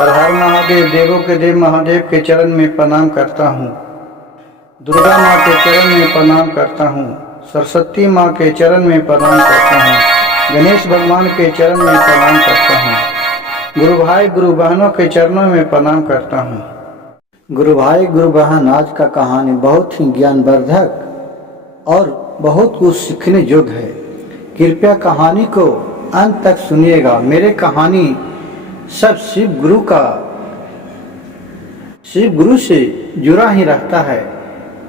हर हर महादेव, देवों के देव महादेव के चरण में प्रणाम करता हूँ। दुर्गा माँ के चरण में प्रणाम करता हूँ। सरस्वती माँ के चरण में प्रणाम करता हूँ। गणेश भगवान के चरण में प्रणाम करता हूँ। गुरु भाई गुरु बहनों के चरणों में प्रणाम करता हूँ। गुरु भाई गुरु बहन, आज का कहानी बहुत ही ज्ञानवर्धक और बहुत कुछ सीखने योग्य है। कृपया कहानी को अंत तक सुनिएगा। मेरे कहानी सब शिव गुरु से जुड़ा ही रहता है,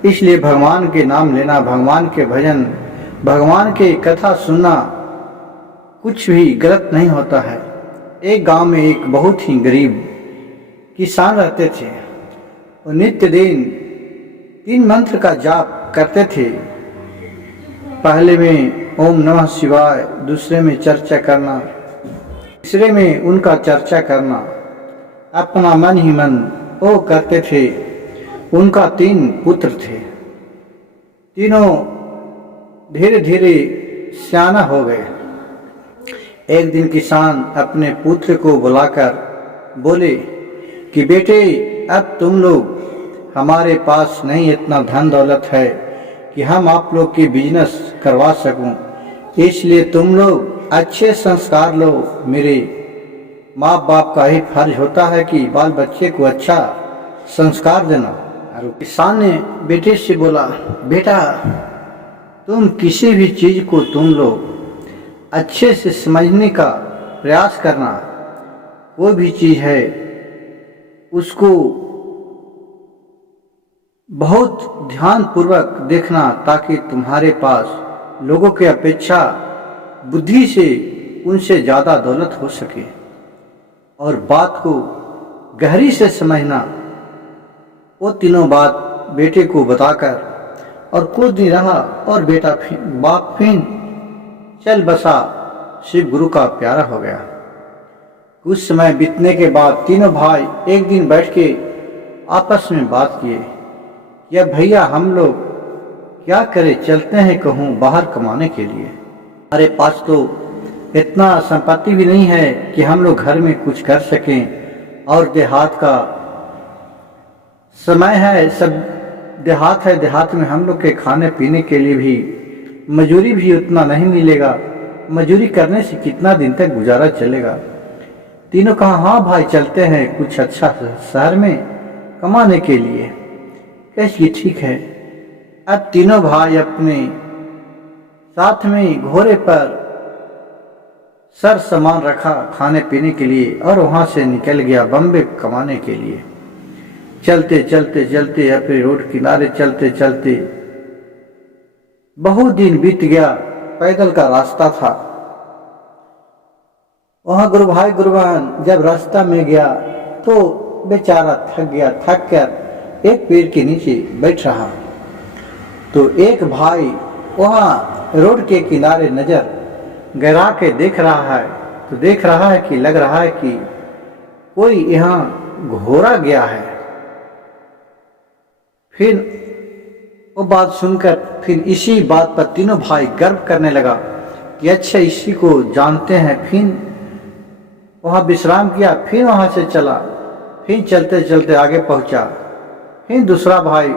इसलिए भगवान के नाम लेना, भगवान के भजन, भगवान के कथा सुनना कुछ भी गलत नहीं होता है। एक गांव में एक बहुत ही गरीब किसान रहते थे। वो नित्य दिन 3 मंत्र का जाप करते थे। पहले में ओम नमः शिवाय, दूसरे में चर्चा करना, तीसरे में उनका चर्चा करना। अपना मन ही मन वो करते थे। उनका 3 पुत्र थे। तीनों धीरे धीरे सियाना हो गए। एक दिन किसान अपने पुत्र को बुलाकर बोले कि बेटे, अब तुम लोग, हमारे पास नहीं इतना धन दौलत है कि हम आप लोग की बिजनेस करवा सकूं, इसलिए तुम लोग अच्छे संस्कार लो। मेरे माँ बाप का ही फर्ज होता है कि बाल बच्चे को अच्छा संस्कार देना। और किसान ने बेटे से बोला, बेटा, तुम किसी भी चीज को तुम लोग अच्छे से समझने का प्रयास करना। कोई भी चीज है उसको बहुत ध्यान पूर्वक देखना, ताकि तुम्हारे पास लोगों के अपेक्षा बुद्धि से उनसे ज़्यादा दौलत हो सके। और बात को गहरी से समझना। वो तीनों बात बेटे को बताकर और कुछ दिन रहा और बाप फिर चल बसा, शिव गुरु का प्यारा हो गया। कुछ समय बीतने के बाद तीनों भाई एक दिन बैठ के आपस में बात किए, या भैया हम लोग क्या करें, चलते हैं कहूँ बाहर कमाने के लिए। हमारे पास तो इतना संपत्ति भी नहीं है कि हम लोग घर में कुछ कर सकें, और देहात का समय है, सब देहात है। देहात में हम लोग के खाने पीने के लिए भी मजूरी भी उतना नहीं मिलेगा। मजूरी करने से कितना दिन तक गुजारा चलेगा। तीनों कहा, हाँ भाई चलते हैं कुछ अच्छा शहर में कमाने के लिए। कैसे ठीक है। अब तीनों भाई अपने साथ में घोड़े पर सर सामान रखा खाने पीने के लिए, और वहां से निकल गया बम्बे कमाने के लिए। चलते चलते चलते अपने रोड किनारे चलते चलते बहुत दिन बीत गया। पैदल का रास्ता था। वहां गुरु भाई गुरु बहन जब रास्ता में गया तो बेचारा थक गया। थक कर एक पेड़ के नीचे बैठ रहा। तो एक भाई वहां रोड के किनारे नजर गरा के देख रहा है। तो देख रहा है कि लग रहा है कि कोई यहाँ घोड़ा गया है। फिर वो बात सुनकर फिर इसी बात पर तीनों भाई गर्व करने लगा कि अच्छा इसी को जानते हैं। फिर वहाँ विश्राम किया, फिर वहाँ से चला, फिर चलते चलते आगे पहुँचा। फिर दूसरा भाई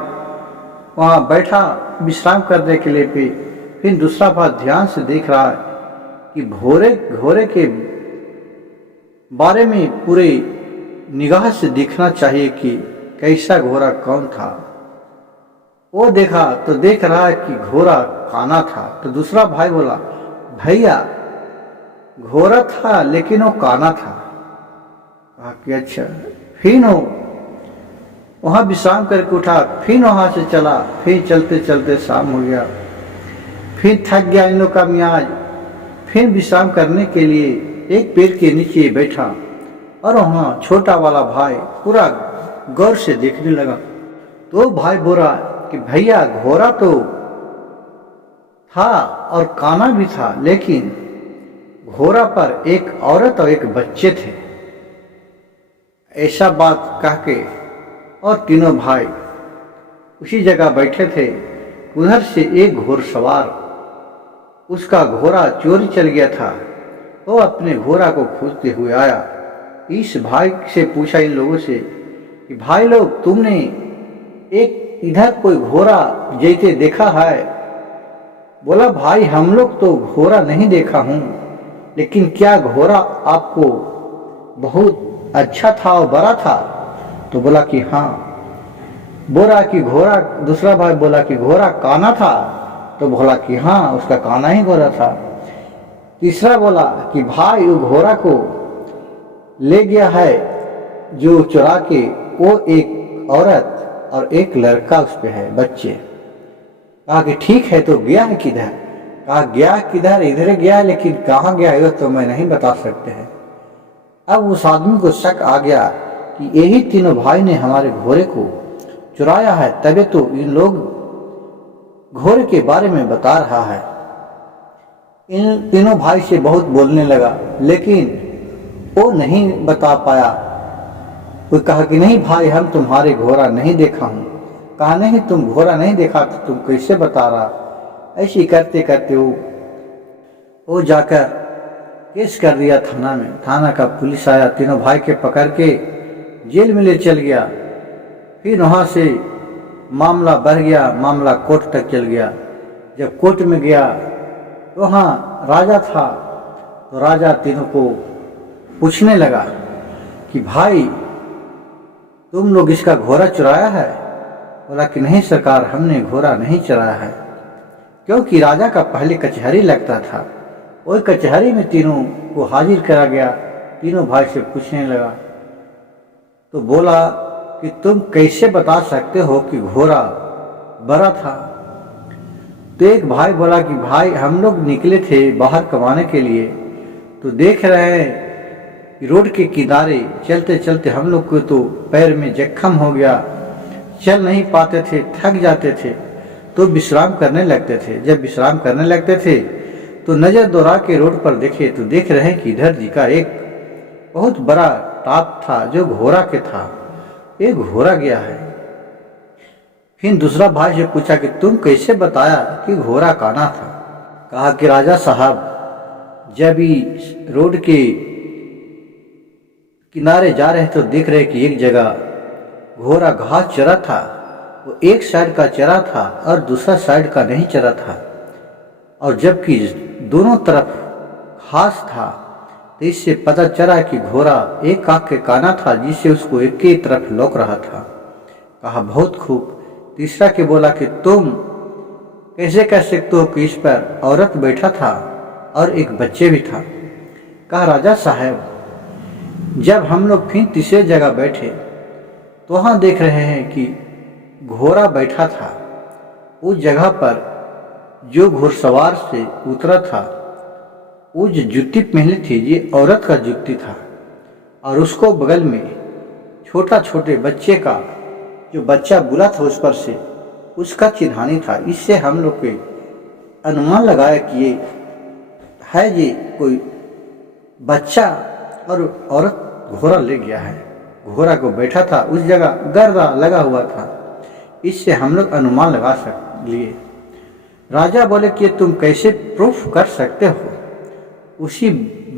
वहाँ बैठा विश्राम करने के लिए। फिर दूसरा भाई ध्यान से देख रहा है कि घोड़े के बारे में पूरे निगाह से देखना चाहिए कि कैसा घोड़ा कौन था। वो देखा तो देख रहा है कि घोड़ा काना था। तो दूसरा भाई बोला, भैया घोड़ा था लेकिन वो काना था। कहा कि अच्छा। फिर वो वहाँ विश्राम करके उठा, फिर वहाँ से चला। फिर चलते चलते शाम हो गया। फिर थक गया इन लोग का मियाज। फिर विश्राम करने के लिए एक पेड़ के नीचे बैठा, और वहाँ छोटा वाला भाई पूरा गौर से देखने लगा। तो भाई बोला कि भैया घोड़ा तो था और काना भी था, लेकिन घोड़ा पर एक औरत और एक बच्चे थे। ऐसा बात कह के और तीनों भाई उसी जगह बैठे थे। उधर से एक घोड़सवार, उसका घोड़ा चोरी चल गया था। वो अपने घोड़ा को खोजते हुए आया इस भाई से पूछा इन लोगों से कि भाई लोग, तुमने एक इधर कोई घोड़ा जैसे देखा है? बोला, भाई हम लोग तो घोड़ा नहीं देखा हूँ, लेकिन क्या घोड़ा आपको बहुत अच्छा था और बड़ा था? तो बोला कि हाँ। बोला कि घोड़ा, दूसरा भाई बोला कि घोड़ा काना था? तो बोला कि हाँ, उसका काना ही घोड़ा था। तीसरा बोला कि भाई वो घोड़ा को ले गया है जो चुरा के, वो एक औरत और एक लड़का उस पे है, बच्चे। कहा कि ठीक है, तो गया है किधर? कहा गया किधर, इधर गया है, लेकिन कहाँ गया है तो मैं नहीं बता सकते हैं। अब उस आदमी को शक आ गया कि यही तीनों भाई ने हमारे घोड़े को चुराया है, तभी तो इन लोग घोड़े के बारे में बता रहा है। इन तीनों भाई से बहुत बोलने लगा, लेकिन वो नहीं बता पाया। वो कहा कि नहीं भाई, हम तुम्हारे घोड़ा नहीं देखा हूँ। कहा नहीं, तुम घोड़ा नहीं देखा तो तुम कैसे बता रहा? ऐसे करते करते वो जाकर केस कर दिया थाना में। थाना का पुलिस आया, तीनों भाई के पकड़ के जेल में ले चल गया। फिर वहाँ से मामला बढ़ गया, मामला कोर्ट तक चल गया। जब कोर्ट में गया तो वहाँ राजा था, तो राजा तीनों को पूछने लगा कि भाई, तुम लोग इसका घोड़ा चुराया है? बोला कि नहीं सरकार, हमने घोड़ा नहीं चुराया है। क्योंकि राजा का पहले कचहरी लगता था, वही कचहरी में तीनों को हाजिर करा गया। तीनों भाई से पूछने लगा तो बोला कि तुम कैसे बता सकते हो कि घोड़ा बड़ा था? तो एक भाई बोला कि भाई, हम लोग निकले थे बाहर कमाने के लिए, तो देख रहे हैं कि रोड के किनारे चलते चलते हम लोग को तो पैर में जख्म हो गया, चल नहीं पाते थे, थक जाते थे, तो विश्राम करने लगते थे। जब विश्राम करने लगते थे तो नजर दौड़ा के रोड पर देखे तो देख रहे हैं कि इधर जी का एक बहुत बड़ा टाप था जो घोड़ा के था। एक घोड़ा गया है। फिर दूसरा भाई से पूछा कि तुम कैसे बताया कि घोड़ा काना था? कहा कि राजा साहब, जब ही रोड के किनारे जा रहे तो देख रहे कि एक जगह घोड़ा घास चरा था। वो एक साइड का चरा था और दूसरा साइड का नहीं चरा था, और जबकि दोनों तरफ घास था, तो इससे पता चला कि घोड़ा एक आंख के काना था, जिससे उसको एक ही तरफ लौक रहा था। कहा बहुत खूब। तीसरा के बोला कि तुम कैसे कह सकते हो कि इस पर औरत बैठा था और एक बच्चे भी था? कहा राजा साहब, जब हम लोग फिर तीसरे जगह बैठे तो वहाँ देख रहे हैं कि घोड़ा बैठा था। उस जगह पर जो घुड़सवार से उतरा था, वो जो जूती पहनी थी, ये औरत का जूती था, और उसको बगल में छोटा छोटे बच्चे का, जो बच्चा बुला था उस पर से, उसका चिन्हानी था। इससे हम लोग के अनुमान लगाया कि ये है, ये कोई बच्चा और औरत घोड़ा ले गया है। घोड़ा को बैठा था उस जगह गर्दा लगा हुआ था। इससे हम लोग अनुमान लगा लिए। राजा बोले कि तुम कैसे प्रूफ कर सकते हो? उसी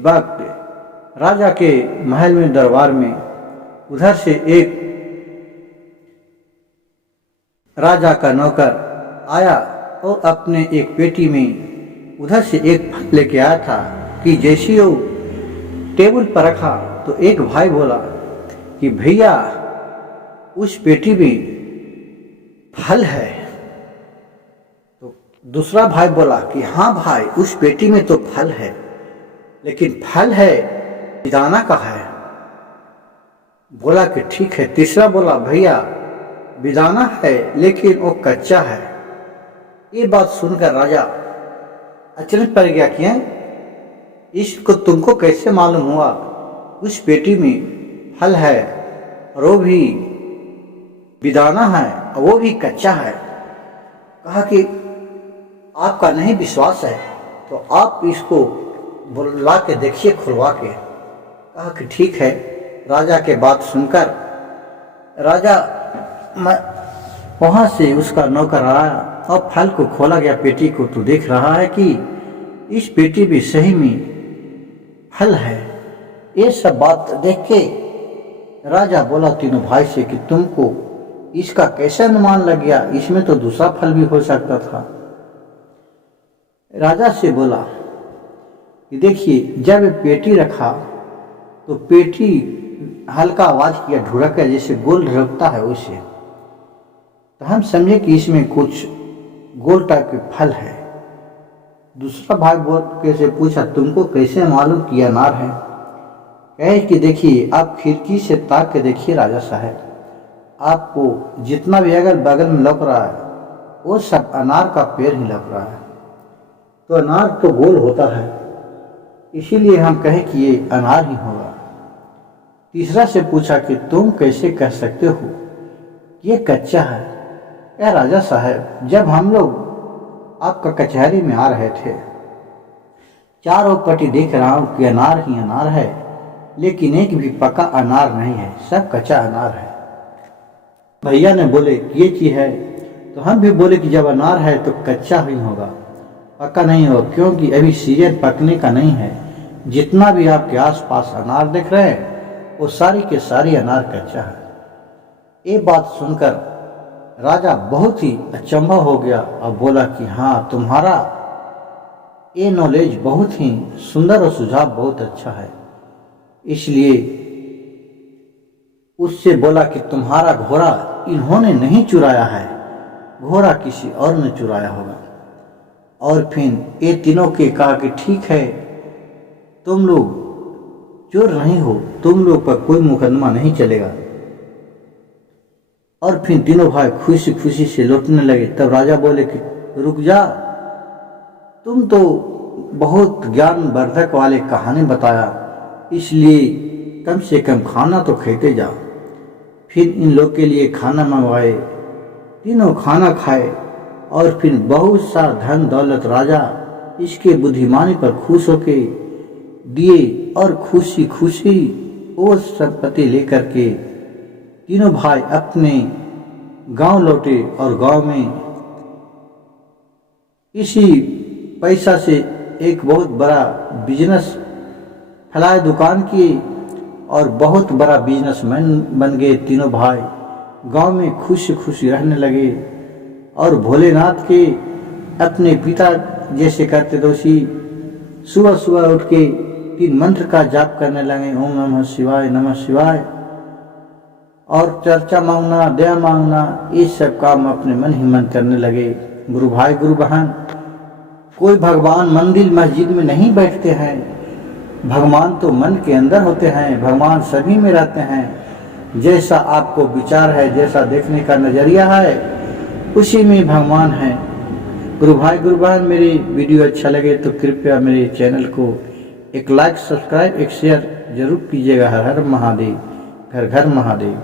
वक्त राजा के महल में, दरबार में, उधर से एक राजा का नौकर आया और अपने एक पेटी में उधर से एक फल लेके आया था कि जैसे वो टेबल पर रखा तो एक भाई बोला कि भैया, उस पेटी में फल है। तो दूसरा भाई बोला कि हाँ भाई, उस पेटी में तो फल है, लेकिन फल है बेदाना का है। बोला कि ठीक है। तीसरा बोला भैया, बेदाना है लेकिन वो कच्चा है। ये बात सुनकर राजा अचरज पड़ गया कि इसको तुमको कैसे मालूम हुआ? उस पेटी में फल है और वो भी बेदाना है और वो भी कच्चा है। कहा कि आपका नहीं विश्वास है तो आप इसको बुला के देखिए, खुलवा के। कहा कि ठीक है। राजा के बात सुनकर राजा वहाँ से उसका नौकर आया और फल को खोला गया, पेटी को, तो देख रहा है कि इस पेटी भी सही में फल है। ये सब बात देख के राजा बोला तीनों भाई से कि तुमको इसका कैसे अनुमान लग गया, इसमें तो दूसरा फल भी हो सकता था। राजा से बोला कि देखिए, जब पेटी रखा तो पेटी हल्का आवाज किया, ढुड़क जैसे गोल ढुड़कता है वैसे, तो हम समझे कि इसमें कुछ गोल टाइप के फल है। दूसरा भाई बोल के से पूछा, तुमको कैसे मालूम कि अनार है? कहे कि देखिए, आप खिड़की से ताक के देखिए राजा साहब, आपको जितना भी अगल बगल में लग रहा है वो सब अनार का पेड़ ही लग रहा है। तो अनार तो गोल होता है, इसीलिए हम कहें कि ये अनार ही होगा। तीसरा से पूछा कि तुम कैसे कह सकते हो ये कच्चा है? या राजा साहब, जब हम लोग आपका कचहरी में आ रहे थे, चारों पट्टी देख रहा हूँ कि अनार ही अनार है, लेकिन एक भी पका अनार नहीं है, सब कच्चा अनार है। भैया ने बोले ये चीज है, तो हम भी बोले कि जब अनार है तो कच्चा ही होगा, पका नहीं होगा, क्योंकि अभी सीजन पकने का नहीं है। जितना भी आपके आसपास अनार देख रहे हैं वो सारी के सारी अनार कच्चा है। ये बात सुनकर राजा बहुत ही अचंभा हो गया और बोला कि हाँ, तुम्हारा ये नॉलेज बहुत ही सुंदर और सुझाव बहुत अच्छा है। इसलिए उससे बोला कि तुम्हारा घोड़ा इन्होंने नहीं चुराया है, घोड़ा किसी और ने चुराया होगा। और फिर ये तीनों के कहा कि ठीक है, तुम लोग चोर नहीं हो, तुम लोग पर कोई मुकदमा नहीं चलेगा। और फिर तीनों भाई खुशी खुशी से लौटने लगे। तब राजा बोले कि रुक जा, तुम तो बहुत ज्ञानवर्धक वाले कहानी बताया, इसलिए कम से कम खाना तो खाते जाओ। फिर इन लोग के लिए खाना मंगवाए, तीनों खाना खाए और फिर बहुत सा धन दौलत राजा इसके बुद्धिमानी पर खुश होके दिए और खुशी खुशी वो संपत्ति लेकर के तीनों भाई अपने गांव लौटे और गांव में इसी पैसा से एक बहुत बड़ा बिजनेस फैलाए, दुकान किए और बहुत बड़ा बिजनेसमैन बन गए। तीनों भाई गांव में खुशी खुशी रहने लगे और भोलेनाथ के अपने पिता जैसे करते थे उसी सुबह सुबह उठ के 3 मंत्र का जाप करने लगे, ओम नमः शिवाय नमः शिवाय, और चर्चा मांगना, दया मांगना, ये सब काम अपने मन ही मन करने लगे। गुरु भाई गुरु बहन, कोई भगवान मंदिर मस्जिद में नहीं बैठते हैं, भगवान तो मन के अंदर होते हैं, भगवान सभी में रहते हैं। जैसा आपको विचार है, जैसा देखने का नजरिया है, उसी में भगवान है। गुरु भाई गुरु बहन, मेरी वीडियो अच्छा लगे तो कृपया मेरे चैनल को एक लाइक, सब्सक्राइब, एक शेयर जरूर कीजिएगा। हर हर महादेव, घर घर महादेव।